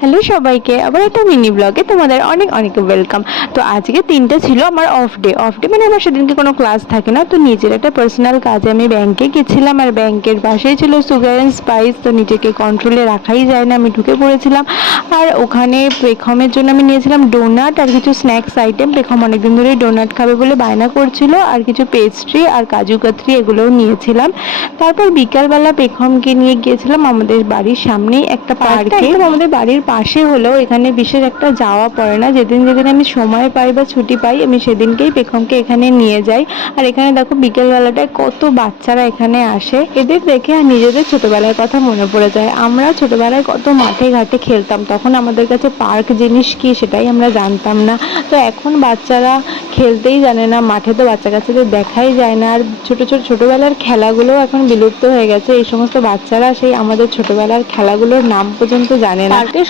Hello সবাইকে, আবার একটা মিনি ব্লগে তোমাদের অনেক অনেক ওয়েলকাম। তো আজকে 3টা ছিল আমার অফ ডে মানে আমার সেদিনকে কোনো ক্লাস থাকে না। তো নিজের একটা পার্সোনাল কাজে আমি ব্যাংকে গেছিলাম, আর ব্যাংকের পাশেই ছিল সুগার অ্যান্ড স্পাইস। তো নিজেকে কন্ট্রোলে রাখাই যায় না, আমি ঢুকে পড়েছিলাম। আর ওখানে পেখমের জন্য আমি নিয়েছিলাম ডোনাট আর কিছু স্ন্যাক্স আইটেম। পেখম অনেকদিন ধরে ডোনাট খাবে বলে বায়না করছিল, আর কিছু পেস্ট্রি আর কাজু কাতরি এগুলোও নিয়েছিলাম। তারপর বিকালবেলা পেখমকে নিয়ে গিয়েছিলাম আমাদের বাড়ির সামনেই একটা পার্কে। আমাদের বাড়ির পাশে হলেও এখানে বিশেষ একটা যাওয়া পড়ে না। যেদিন যেদিন আমি সময় পাই বা ছুটি পাই, আমি সেদিনকেই পেখমকে এখানে নিয়ে যাই। আর এখানে দেখো বিকেলবেলাটায় কত বাচ্চারা এখানে আসে, এদের দেখে আর নিজেদের ছোটবেলার কথা মনে পড়ে যায়। আমরা ছোটবেলায় কত মাঠে ঘাটে খেলতাম, তখন আমাদের কাছে পার্ক জিনিস কি সেটাই আমরা জানতাম না। তো এখন বাচ্চারা খেলতেই জানে না, মাঠে তো বাচ্চা কাচ্চাদের দেখাই যায় না। আর ছোটবেলার খেলাগুলো এখন বিলুপ্ত হয়ে গেছে। এই সমস্ত বাচ্চারা সেই আমাদের ছোটবেলার খেলাগুলোর নাম পর্যন্ত জানে না।